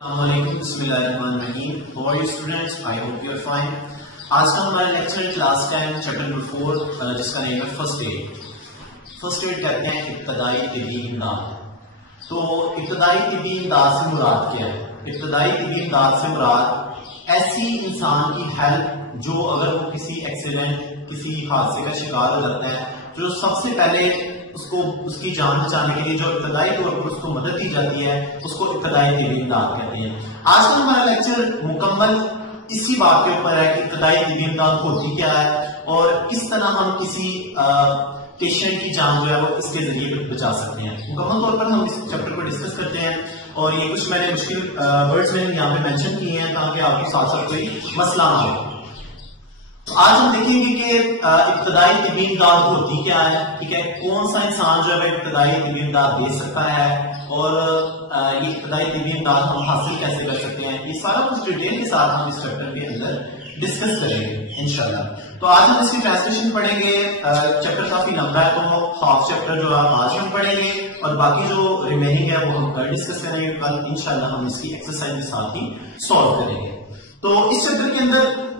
Bismillahirrahmanirrahim. How are you students? I hope you are fine. आज का हमारा lecture class 10 chapter number 4 जिसका name है फर्स्ट एड। फर्स्ट एड कहते हैं इब्तदाई तिब्बी इमदाद। तो इब्तदाई तिब्बी इमदाद से मुराद क्या है? इब्तदाई तिब्बी इमदाद से मुराद ऐसी इंसान की हेल्प जो अगर वो किसी एक्सीडेंट किसी हादसे का शिकार हो जाता है, जो सबसे पहले उसको उसकी जान बचाने के लिए जो इब्तदाई तौर पर उसको मदद दी जाती है उसको इब्तदाई तिब्बी इमदाद कहते हैं। आज का हमारा लेक्चर मुकम्मल इसी बात के ऊपर है कि इब्तदाई तिब्बी इमदाद होती क्या है और किस तरह हम किसी पेशेंट की जान जो है वो इसके जरिए बचा सकते हैं। मुकम्मल तौर पर हम इस चैप्टर को डिस्कस करते हैं और ये कुछ मैंने मुश्किल वर्ड्स मैंने यहाँ पे मेंशन किए हैं ताकि आपके साथ साथ कोई मसला ना हो। आज हम देखेंगे कि इब्तदाई तिब्बी इमदाद होती क्या है, ठीक है, कौन सा इंसान जो है इब्तदाई तिब्बी इमदाद दे सकता है और ये इब्तदाई तिब्बी इमदाद हम हासिल कैसे कर सकते हैं, ये सारा कुछ डिटेल के साथ हम इस चैप्टर के अंदर डिस्कस करेंगे इंशाल्लाह। तो आज हम इसकी ट्रांसलेशन पढ़ेंगे। चैप्टर काफी लंबा है तो हाफ चैप्टर जो है आज हम पढ़ेंगे और बाकी जो रिमेनिंग है वो हम कल डिस्कस करेंगे। कल इंशाल्लाह हम इसकी एक्सरसाइज के साथ ही सॉल्व करेंगे। तो इस चैप्टर के अंदर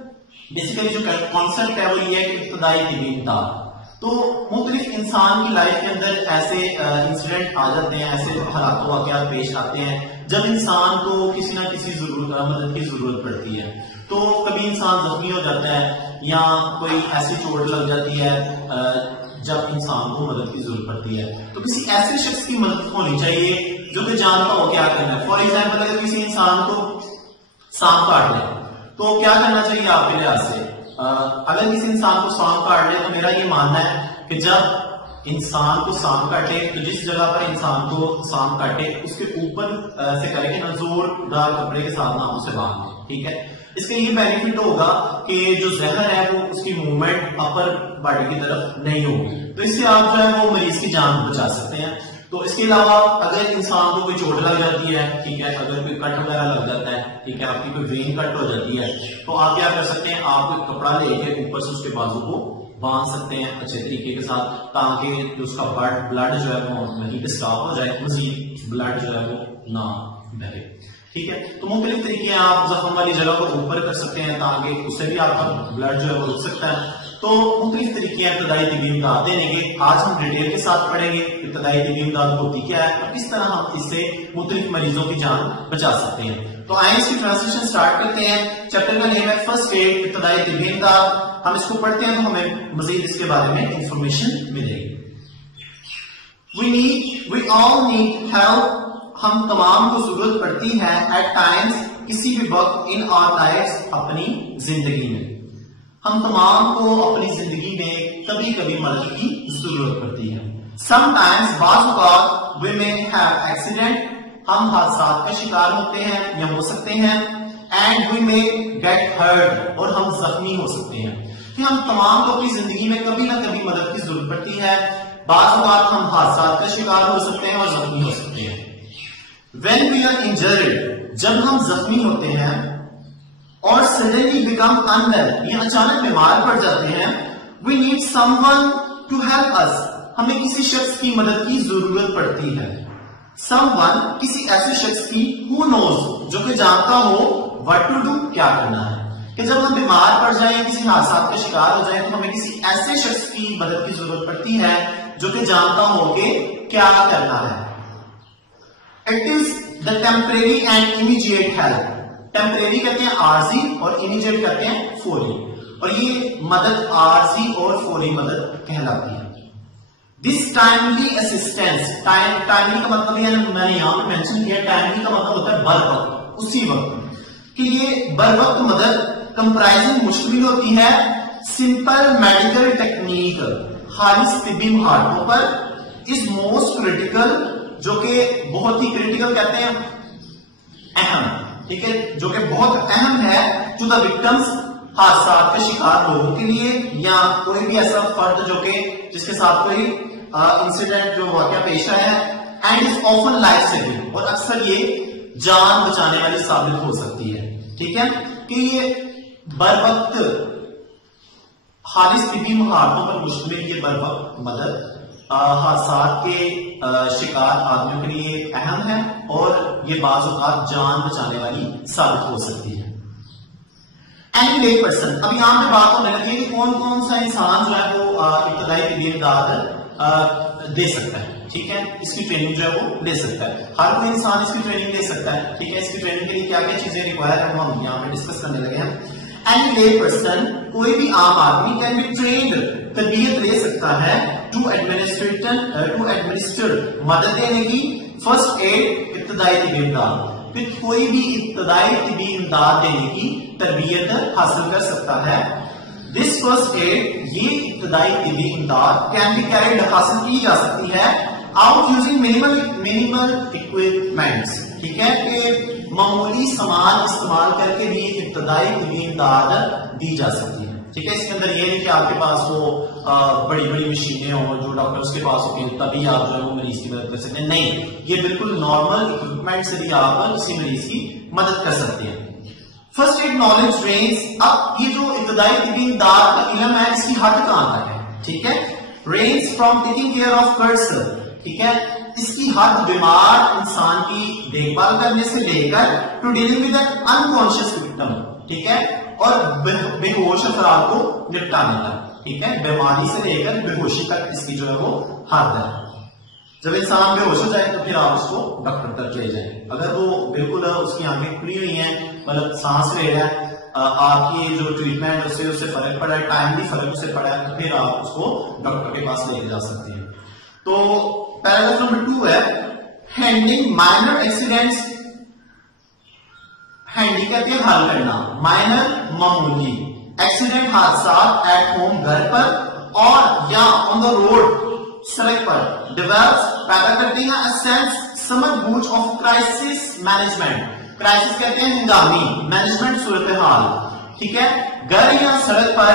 बेसिकली जो कॉन्सेप्ट है वो ये है कि इब्तदाई तिब्बी इमदाद। तो मुख्तलिफ इंसान की लाइफ के अंदर ऐसे इंसिडेंट आ जाते हैं, ऐसे हालात वाकयात पेश आते हैं जब इंसान को किसी ना किसी मदद की जरूरत पड़ती है। तो कभी इंसान जख्मी हो जाता है या कोई ऐसी चोट लग जाती है जब इंसान को मदद की जरूरत पड़ती है, तो किसी ऐसे शख्स की मदद होनी चाहिए जो कि जानता हो क्या करना है। फॉर एग्जाम्पल अगर किसी इंसान को सांप काट ले तो क्या करना चाहिए आपके लिहाज से? अगर किसी इंसान को सांप काट ले तो मेरा ये मानना है कि जब इंसान को सांप काटे तो जिस जगह पर इंसान को सांप काटे उसके ऊपर से करके ना जोरदार कपड़े के साथ ना उसे बांध दे, ठीक है। इसका ये बेनिफिट होगा कि जो जहर है वो उसकी मूवमेंट अपर बॉडी की तरफ नहीं होगी, तो इससे आप जो है वो मरीज की जान बचा सकते हैं। तो इसके अलावा अगर इंसान को कोई चोट लग जाती है, ठीक है, अगर कोई कट वगैरह लग जाता है, ठीक है, आपकी कोई वेन कट हो जाती है, तो आप क्या कर सकते हैं, आप कोई कपड़ा लेके ऊपर से उसके बाजू को बांध सकते हैं अच्छे तरीके के साथ, ताकि जो उसका ब्लड जो है वो वहीं पे स्टॉप हो जाए, मजीद ब्लड जो है वो ना बहे, ठीक है। तो मुख्तलिफ तरीके हैं, आप जख्म वाली जगह को ऊपर कर सकते हैं ताकि उससे भी आपका ब्लड जो है वो रुक सकता है। तो मुख्तलिफ तरीके हैं इब्तदाई तिब्बी इमदाद देने के। आज हम डिटेल के साथ पढ़ेंगे इब्तदाई तिब्बी इमदाद होती क्या है और किस तरह हम इससे मुख्तलिफ मरीजों की जान बचा सकते हैं। तो आइए इसकी ट्रांसलेशन स्टार्ट करते हैं। चैप्टर का नेम है फर्स्ट एड, इब्तदाई तिब्बी इमदाद। हम इसको पढ़ते हैं तो हमें मजीद इसके बारे में इंफॉर्मेशन मिलेगी। वी ऑल नीड हेल्प, हम तमाम को जरूरत पड़ती है एट टाइम्स, किसी भी वक्त, इन आवर लाइफ्स, अपनी जिंदगी में। हम तमाम को अपनी जिंदगी में कभी कभी मदद की जरूरत पड़ती है। समटाइम्स, बाज़ औक़ात, वी मे हैव एक्सीडेंट, हम हादसात का शिकार होते हैं या हो सकते हैं, and we may get hurt, और हम जख्मी हो सकते हैं। कि हम तमाम को अपनी जिंदगी में कभी ना कभी मदद की जरूरत पड़ती है। बाज़ औक़ात हम हादसात का शिकार हो सकते हैं और जख्मी हो सकते हैं। When we are injured, जब हम जख्मी होते हैं, और suddenly become unwell, ये अचानक बीमार पड़ जाते हैं, we need someone to help us, हमें किसी शख्स की मदद की जरूरत पड़ती है। someone, किसी ऐसे शख्स की, who knows, जो कि जानता हो what to do, क्या करना है। कि जब हम बीमार पड़ जाएं, किसी हादसा का शिकार हो जाए, तो हमें किसी ऐसे शख्स की मदद की जरूरत पड़ती है जो कि जानता हो कि क्या करना है। It is the temporary and immediate help. Temporary कहते हैं आरजी और इमीडिएट कहते हैं फौरी, और ये मदद आरजी और फौरी मदद कहलाती है। दिस टाइमली असिस्टेंस, टाइमली का मतलब है, मैंने यहां पे मेंशन किया, टाइमली का मतलब होता है बर वक्त, उसी वक्त कि ये बर वक्त मदद कंप्राइजिंग मुश्किल होती है सिंपल मेडिकल टेक्निक, खालिस तिब्बी मुहावरों पर, इज मोस्ट क्रिटिकल, जो कि बहुत ही क्रिटिकल कहते हैं अहम, ठीक है, जो कि बहुत अहम है टू द विक्टिम्स, हादसा के शिकार लोगों के लिए, या कोई भी ऐसा फर्द जो कि जिसके साथ कोई इंसिडेंट जो वाकया पेश आया है, and is often life saving, और अक्सर ये जान बचाने वाली साबित हो सकती है, ठीक है। कि ये बर वक्त खालिस तिब्बी मुहावरों पर मुश्तमिल ये बर वक्त मदद हादसा के शिकार आदमियों के लिए अहम है और ये बाज़ औक़ात जान बचाने वाली साबित हो सकती है। एनी ले पर्सन, अब यहाँ पे बात होने लगी है कि कौन कौन सा इंसान जो है वो इब्तदाई तिबी इमदाद दे सकता है, ठीक है, इसकी ट्रेनिंग जो है वो ले सकता है। हर कोई इंसान इसकी ट्रेनिंग ले सकता है, ठीक है। इसकी ट्रेनिंग के लिए क्या क्या चीजें रिक्वायर है हम यहाँ पे डिस्कस करने लगे हैं। एनी ले पर्सन, कोई भी आम आदमी कैन बी ट्रेन्ड, तरबियत ले सकता है टू एडमिनिस्टर, मदद देने की, फर्स्ट एड, इब्तदाई तिबी इमदाद, फिर कोई भी इब्तदाई तिबी इमदाद देने की तरबियत हासिल कर सकता है। दिस फर्स्ट एड, ये इब्तदाई तिबी इमदाद कैन बी कैरिड, हासिल की जा सकती है आउट यूजिंग मिनिमल इक्विपमेंट्स, ठीक है, कि मामूली सामान इस्तेमाल करके भी इब्तदाई तिबी इमदाद दी जा सकती है, ठीक है। इसके अंदर ये नहीं कि आपके पास वो बड़ी बड़ी मशीनें हो जो डॉक्टर्स के पास होती हैं तभी आप जो है वो मरीज की मदद कर सकते हैं, नहीं, ये बिल्कुल नॉर्मल इक्विपमेंट से भी आप किसी मरीज की मदद कर सकते हैं। फर्स्ट एड नॉलेज रेंज, अब ये जो इब्तदाई तिबी इमदाद का इल्म है इसकी हद कहां तक है, ठीक है, range from taking care of cuts, ठीक है, इसकी हद बीमार इंसान की देखभाल करने से लेकर to dealing with an unconscious victim, ठीक है, और बेहोश अफराद को निपटाने तक, ठीक है, बीमारी से लेकर बेहोशी तक इसकी जो है वो हद है। जब इंसान बेहोश हो जाए तो फिर आप उसको डॉक्टर तक ले जाए, अगर वो बिल्कुल उसकी आंखें खुली हुई हैं, मतलब सांस ले रहा है, आपकी जो ट्रीटमेंट उससे फर्क पड़ा है, टाइमली फर्क उससे पड़ा है, तो फिर आप उसको डॉक्टर के पास लेके जा सकते हैं। तो पैराग्राफ नंबर 2 है हैंडलिंग माइनर एक्सीडेंट्स, हैंडी कहते हैं हल करना, माइनर मामूली, एक्सीडेंट हादसा एट होम घर पर और या ऑन द रोड सड़क पर, डेवलप्स पैदा करते हैं अ सेंस समझ बूझ ऑफ क्राइसिस मैनेजमेंट, क्राइसिस कहते हैं हंगामी, मैनेजमेंट सूरत हाल, ठीक है, घर या सड़क पर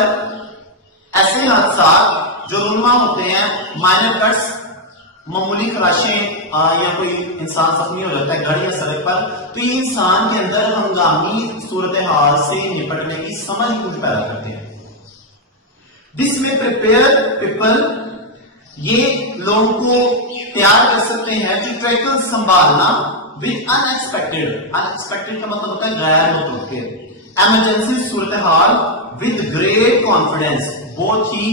ऐसे हादसा जो रुनमा होते हैं, माइनर कट्स, मामूली खराशें या कोई इंसान जख्मी हो जाता है घर या सड़क पर, तो ये इंसान के अंदर हंगामी सूरत हाल से निपटने की समझ बूझ पैदा करते हैं। दिस में प्रिपेयर पीपल, ये लोगों को तैयार कर सकते हैं टू टैकल, संभालना, विद अनएक्सपेक्टेड, अनएक्सपेक्टेड का मतलब होता है गैर मुतवक्के, इमरजेंसी सूरत हाल, विद ग्रेट कॉन्फिडेंस, बहुत ही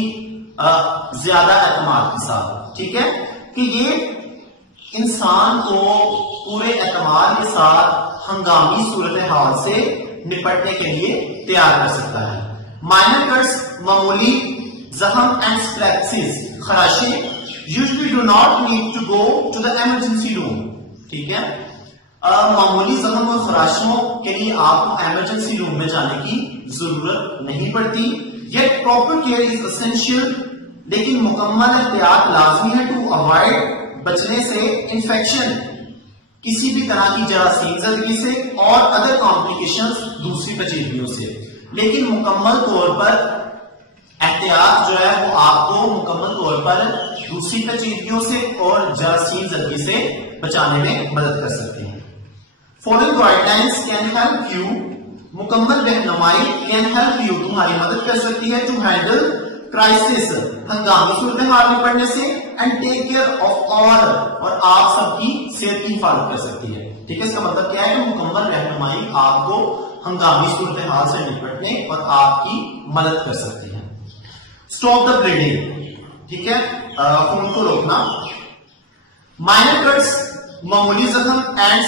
ज्यादा एतमाद के साथ, ठीक है, कि ये इंसान को पूरे एतमाद के साथ हंगामी सूरत हाल से निपटने के लिए तैयार कर सकता है। माइनर कट्स, मामूली जख्म एंड स्क्रैचेस, खराशे, usually do not need to go to the emergency room, ठीक है, मामूली जख्म और खराशों के लिए आपको इमरजेंसी रूम में जाने की जरूरत नहीं पड़ती। Yet proper care is essential, लेकिन मुकम्मल एहतियात लाजमी है टू अवॉइड, बचने से, इन्फेक्शन, किसी भी तरह की जरासीम ज़दगी से और अदर कॉम्प्लिकेशंस, दूसरी पेचीदगियों से, लेकिन मुकम्मल तौर पर एहतियात जो है वो आपको मुकम्मल तौर पर दूसरी पेचीदगियों से और जरासीम ज़दगी से बचाने में मदद कर सकते हैं। Following guidelines can help you, मुकम्मल रहनुमाई कैन हेल्प यू, तुम्हारी मदद कर सकती है टू हैंडल क्राइसिस, हंगामी सूरत हाल में पड़ने से, and take care of all, और आप सबकी सेहत की हिफाजत कर सकती है, ठीक है। इसका मतलब क्या है कि मुकम्मल रहनुमाई आपको हंगामी सूरत हाल से निपटने और आपकी मदद कर सकती है। स्टॉप द ब्लीडिंग, ठीक है, खून को रोकना। माइनर कट्स, मामूली जख्म and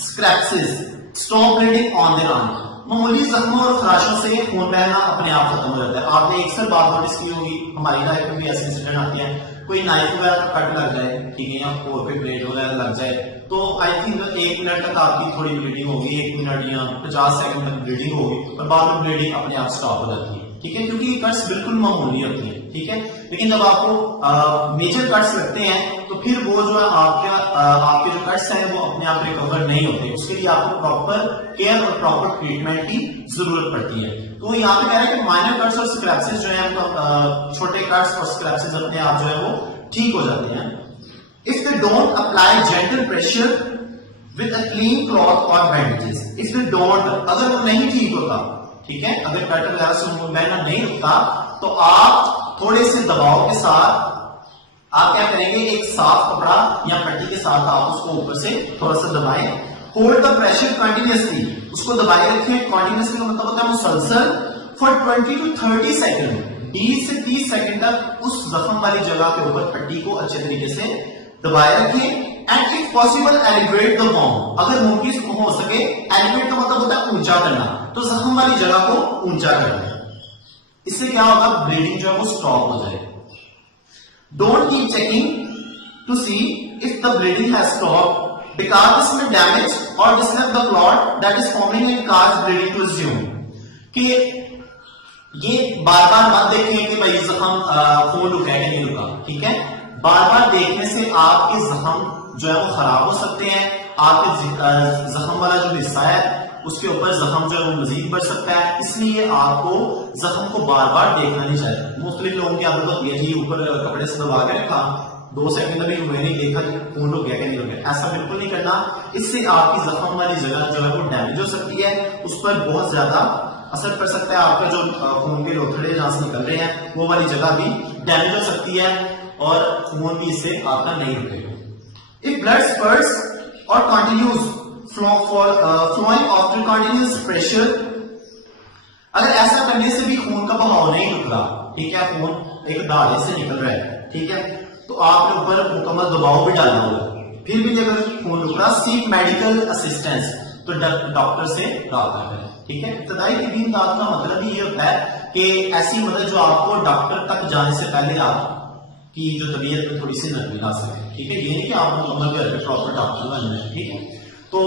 scratches, stop bleeding on their arm, मामूली जख्मों और खराशों से खून बहना अपने आप खत्म हो जाता है। आपने अक्सर बात नोटिस की होगी, हमारी लाइफ में भी ऐसे इंसिडेंट आते हैं, कोई नाइफ वगैरह का कट लग जाए, ठीक है, या कोर पे ब्लेड वगैरह लग जाए, तो आई थिंक 1 मिनट तक आपकी थोड़ी ब्लीडिंग होगी, 1 मिनट या 50 सेकंड तक ब्लीडिंग होगी, और बाद में ब्लीडिंग अपने आप स्टॉप हो जाती है, ठीक है, क्योंकि कट्स बिल्कुल मामूली होती है, ठीक है। लेकिन जब आपको मेजर कट्स लगते हैं तो फिर वो जो है आपके जो कट्स हैं वो अपने आप रिकवर नहीं होते, उसके लिए आपको प्रॉपर केयर और प्रॉपर ट्रीटमेंट की जरूरत पड़ती है। तो यहाँ पे कह रहा है कि माइनर कट्स और स्क्रैचेस जो है, छोटे कट्स और स्क्रैचेस अपने आप जो है वो ठीक हो जाते हैं। If they don't apply gentle pressure with a clean cloth और बैंडेजेस, इफ दे डोंट, अगर वो नहीं ठीक होता, ठीक है, अगर कट वगैरह से बहना नहीं रुकता, तो आप थोड़े से दबाव के साथ आप क्या करेंगे, एक साफ कपड़ा या पट्टी के साथ आप उसको ऊपर से थोड़ा सा दबाएं। होल्ड द प्रेशर कंटिन्यूअसली, उसको दबाए रखें। कंटिन्यूअसली का मतलब होता है मुसलसल फॉर 20 to 30 सेकंड, 20 से 30 सेकंड तक उस जख्म वाली जगह के ऊपर पट्टी को अच्छे तरीके से दबाए रखें। And if possible elevate the वॉर्म, अगर मुमकिन हो सके, एलिवेट का मतलब होता है ऊंचा करना, तो जख्म वाली जगह को ऊंचा करना। इससे क्या होगा, ब्लीडिंग जो है वो स्टॉप हो जाए। Don't keep checking to see if the bleeding has stopped because this may damage or disrupt the clot that is forming and cause bleeding to assume कि ये बार बार मत देखें कि भाई जख्म खून रुका है कि नहीं रुका, ठीक है। बार बार देखने से आपके जख्म जो है वो खराब हो सकते हैं। आपके जख्म वाला जो हिस्सा है उसके ऊपर जख्म जो है वो मजीद बढ़ सकता है, इसलिए आपको जख्म को बार बार देखना नहीं चाहिए। मुख्तलिफ लोगों की आदत होती है जी ऊपर कपड़े से दबा के रखा, 2 सेकंड भी हुए नहीं, देखा खून रुक गया कि नहीं रुक गया, ऐसा बिल्कुल नहीं करना। इससे आपकी जख्म वाली जगह जो है वो डैमेज हो सकती है, उस पर बहुत ज्यादा असर पड़ सकता है। आपका जो खून के लोथड़े जहां से निकल रहे हैं वो वाली जगह भी डैमेज हो सकती है और खून भी इससे आपका नहीं रुकेगा। इफ ब्लड स्पर्ट्स और continues flowing after continuous pressure, अगर ऐसा करने से भी खून का बहाव नहीं रुक रहा, ठीक है, खून एक दाढ़े से निकल रहा है, ठीक है, तो आपने ऊपर मुकम्मल दबाव भी डालना होगा, फिर भी अगर खून रुक रहा, सीक मेडिकल असिस्टेंस, तो डॉक्टर से राब्ता करें, ठीक है। इब्तदाई तिब्बी इमदाद का मतलब ये होता है कि ऐसी मदद जो आपको डॉक्टर तक जाने से पहले आपकी जो तबीयत में थोड़ी सी नरमी ला सके, ठीक है। ये नहीं कि आप मुकम्मल घर पे प्रॉपर डॉक्टर बनना है, ठीक है, तो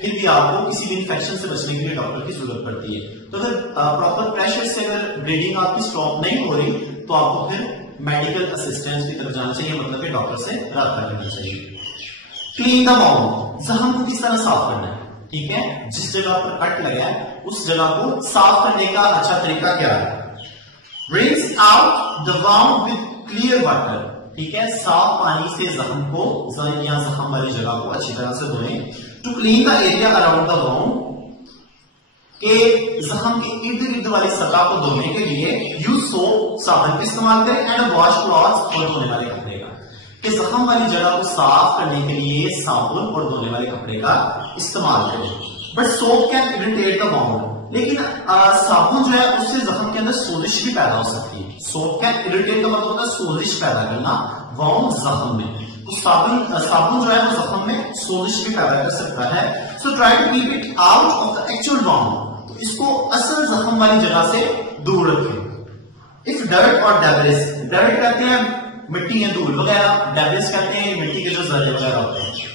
फिर भी आपको किसी भी इन्फेक्शन से बचने के लिए डॉक्टर की जरूरत पड़ती है। तो अगर प्रॉपर प्रेशर से अगर ब्लीडिंग आपकी स्टॉप नहीं हो रही तो आपको फिर मेडिकल असिस्टेंस की तरफ जाना चाहिए, मतलब कि डॉक्टर से राब्ता करना चाहिए। क्लीन द वाउंड, जख्म को किस तरह साफ करना है, ठीक है, जिस जगह पर कट लगा है उस जगह को साफ करने का अच्छा तरीका क्या है। Rinse out the wound with clear water, ठीक है, साफ पानी से जख्म को या जख्म वाली जगह को अच्छी तरह से धोएं। To clean the area around the wound, के जख्म के इर्द गिर्द वाली सतह को धोने के लिए यूज सोप, साबुन का इस्तेमाल करें, एंड वॉश क्लॉथ, और धोने वाले कपड़े का, कि जख्म वाली जगह को साफ करने के लिए साबुन और धोने वाले कपड़े का इस्तेमाल करें। But soap can irritate the wound, लेकिन साबुन जो है उससे जख्म के अंदर सोजिश भी पैदा हो सकती है। सोप कैन इरिटेट का मतलब होता है सोजिश पैदा करना वाउंड जख्म में, तो साबुन जो है वो जख्म में सोजिश भी पैदा कर सकता है। So try to keep it out of the actual wound, इसको असल जख्म वाली जगह से दूर रखें। इफ डर्ट और डेब्रिस, डर्ट कहते हैं मिट्टी या धूल वगैरह, डेब्रिस कहते हैं मिट्टी के जो जर्रे वगैरह होते हैं।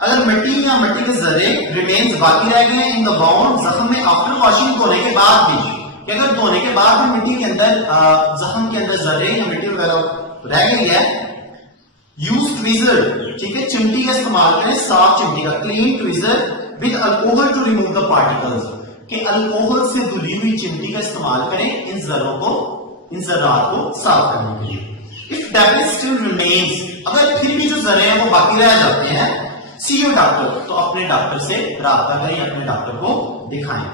अगर मिट्टी या मिट्टी के जर्रे रिमेन्स बाकी रह गए इन द वाउंड, जख्म में आफ्टर वॉशिंग, धोने के बाद भी, कि अगर धोने के बाद भी मिट्टी के अंदर जख्म के अंदर जर्रे या मिट्टी वगैरह रह गई है, यूज ट्वीजर, ठीक है, चिमटी का इस्तेमाल करें, साफ चिमटी का, clean tweezer with alcohol to remove the particles, कि अल्कोहल से धुली हुई चिमटी का इस्तेमाल करें इन जर्रात को साफ करने के लिए। इफ डेब्रिस स्टिल रिमेन्स, अगर फिर भी जो जर्रे हैं वो बाकी रह जाते हैं, सी योर डॉक्टर, तो अपने डॉक्टर से राब्ता करें, अपने डॉक्टर को दिखाएं।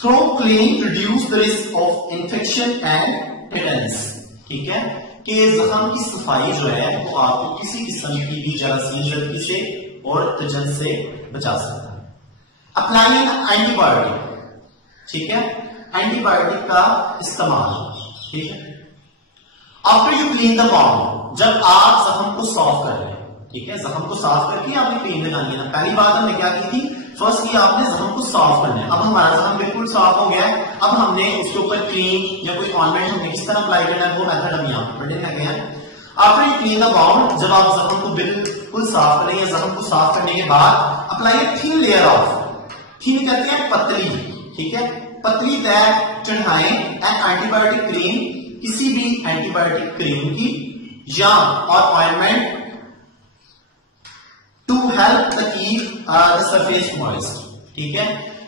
Thorough cleaning reduce the risk of infection and tetanus, ठीक है, कि जख्म की सफाई जो है वो आपको किसी किस्म की भी जरासीम जर्दी से और तजन से बचा सकता है। अप्लाइंग एंटीबायोटिक, ठीक है, एंटीबायोटिक का इस्तेमाल, ठीक है। After you clean the wound, जब आप जख्म को साफ कर रहे हैं, ठीक है, जख्म को साफ करके आपने क्रीम लगानी है। पहली बात हमने क्या की थी, फर्स्ट की आपने जख्म को साफ करना है। अब हमारा जख्म बिल्कुल साफ हो गया है, अब हमने उसके ऊपर क्रीम या कोई ऑइंटमेंट हमने किस तरह अप्लाई करना है वो मेथड हम यहाँ पर पढ़ने लगे हैं। After you clean the wound, जब आप जख्म को बिल्कुल साफ करें, जख्म को साफ करने के बाद apply a thin layer of, thin कहते हैं पतली, ठीक है, पतली तय चढ़ाएं एंटीबायोटिक क्रीम, किसी भी एंटीबायोटिक क्रीम की या और ointment, to help the keep the surface moist, ठीक है,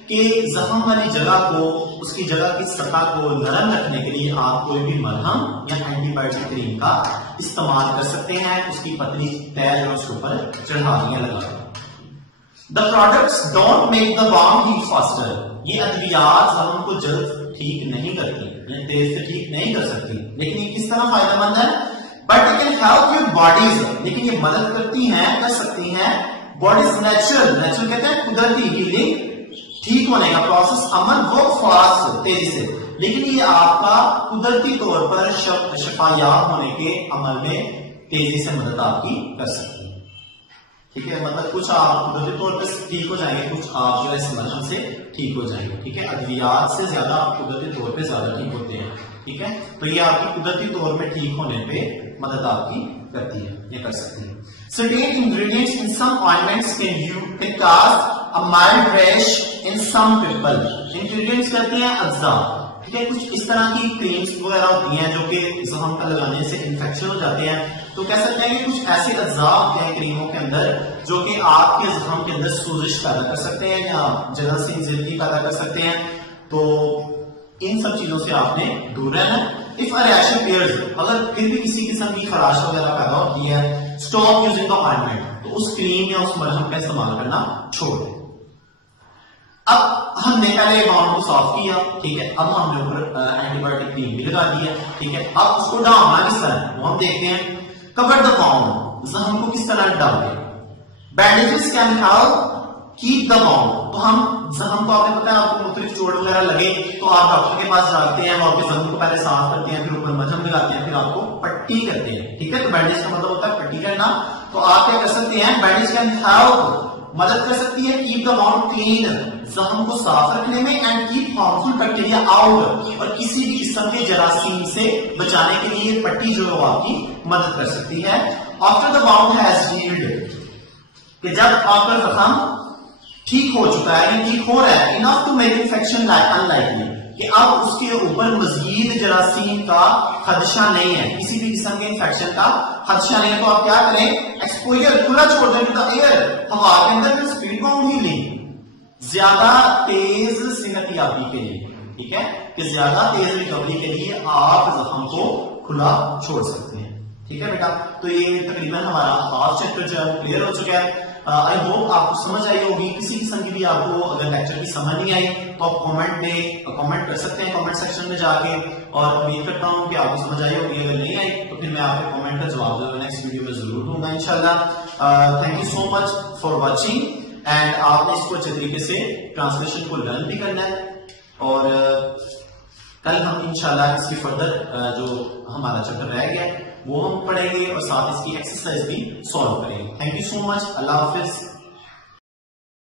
कि जख्म वाली जगह को, उसकी जगह की सतह को नरम रखने के लिए आप कोई भी मलहम या एंटीबायोटिक क्रीम का इस्तेमाल कर सकते हैं, उसकी पतली तय जो उसके ऊपर चढ़ा दिया लगा। The products don't make the warm heat faster, ये अद्वियात जख्म को जल्द ठीक नहीं करती, तेज से ठीक नहीं कर सकती, लेकिन ये किस तरह फायदेमंद है but they can help your bodies, लेकिन ये मदद करती हैं, कर सकती हैं बॉडीज नेचुरल कहते हैं कुदरती हीलिंग, ठीक होने का प्रोसेस अमल वो फास्ट तेजी से, लेकिन ये आपका कुदरती तौर पर शफायाब होने के अमल में तेजी से मदद आपकी कर सकती है। ठीक है, मतलब कुछ आप कुदरती तौर पर ठीक हो जाएंगे, कुछ आप जो है इस मरहम से ठीक हो जाएंगे। ठीक है, अद्वियात से ज्यादा आप कुदरती तौर पे ज्यादा ठीक होते हैं। ठीक है, तो ये आपकी कुदरती तौर पे ठीक होने पे मदद आपकी करती है, ये कर सकती है। Certain ingredients in some ointments can cause a mild rash in some people. Ingredients कहते हैं अज्जा। ठीक है, कुछ इस तरह की क्रीम्स वगैरह होती हैं जो कि जख्म का लगाने से इन्फेक्शन हो जाते हैं, तो कह सकते हैं कि कुछ ऐसे अज्जा होते हैं क्रीमों के अंदर जो कि आपके जख्म के अंदर सूजिश पैदा कर सकते हैं या जलन से जिंदगी पैदा कर सकते हैं। तो इन सब चीजों से आपने दूर रहना है। इफ अ रैश अपीयर्स, अगर फिर भी किसी किस्म की खराश वगैरह पैदा होती है, स्टॉप यूजिंग द ऑइंटमेंट, तो उस क्रीम या उस मरहम का इस्तेमाल करना छोड़ दें। अब हमने पहले बाउंड को साफ किया, ठीक है, अब हमने ऊपर एंटीबायोटिक क्रीम भी लगा दी है। ठीक है, अब उसको डालना किस तरह वो हम देखते हैं। कवर द बाउंड, जख्म को किस तरह डालें। Bandages can help keep the bound, तो हम जख्म को, आपने पता है आपको मुख्तलिफ चोट वगैरह लगे तो आप डॉक्टर के पास जाते हैं, वो आपके जख्म को पहले साफ करते हैं, फिर ऊपर मरहम लगाते हैं, फिर आपको पट्टी करते हैं। ठीक है, तो बैंडेज का मतलब होता है पट्टी करना। तो आप क्या कर सकते हैं, बैंडेज कैन हेल्प, मदद कर सकती है कीप द बाउंड क्लीन, जख्म को साफ रखने में, and keep harmful bacteria out, और किसी भी किस्म के जरासीम से बचाने के लिए पट्टी जो है वो आपकी मदद कर सकती है। After the wound has healed, कि जब आपका जख्म ठीक हो चुका है, ठीक हो रहा है, enough to make infection unlikely, कि अब उसके ऊपर मजीद जरासीम का खदशा नहीं है, किसी भी किस्म के इन्फेक्शन का खदशा नहीं है, तो आप क्या करें, एक्सपोजर खुला छोड़ दें टू द एयर, हवा के अंदर, स्पीड बाउंड हीलिंग, ज्यादा तेज सेहत याबी के लिए। ठीक है, कि ज्यादा तेज रिकवरी के लिए आप जख्म को खुला छोड़ सकते हैं। ठीक है बेटा, तो ये तकरीबन हमारा हाफ चैप्टर जो है क्लियर हो चुका है। आई होप आपको समझ आई होगी। किसी किस्म की भी आपको अगर लेक्चर की समझ नहीं आई तो आप कमेंट कर सकते हैं कमेंट सेक्शन में जाके, और उम्मीद करता हूँ कि आपको समझ आई होगी। अगर नहीं आई तो फिर मैं आपके कमेंट का जवाब नेक्स्ट वीडियो में जरूर दूंगा इंशाल्लाह। Thank you so much for watching, and आपने इसको अच्छे तरीके से ट्रांसलेशन को लर्न भी करना है, और कल हम इंशाल्लाह इसकी फर्दर जो हमारा चैप्टर रह गया वो हम पढ़ेंगे और साथ इसकी एक्सरसाइज भी सॉल्व करेंगे। Thank you so much, Allah Hafiz.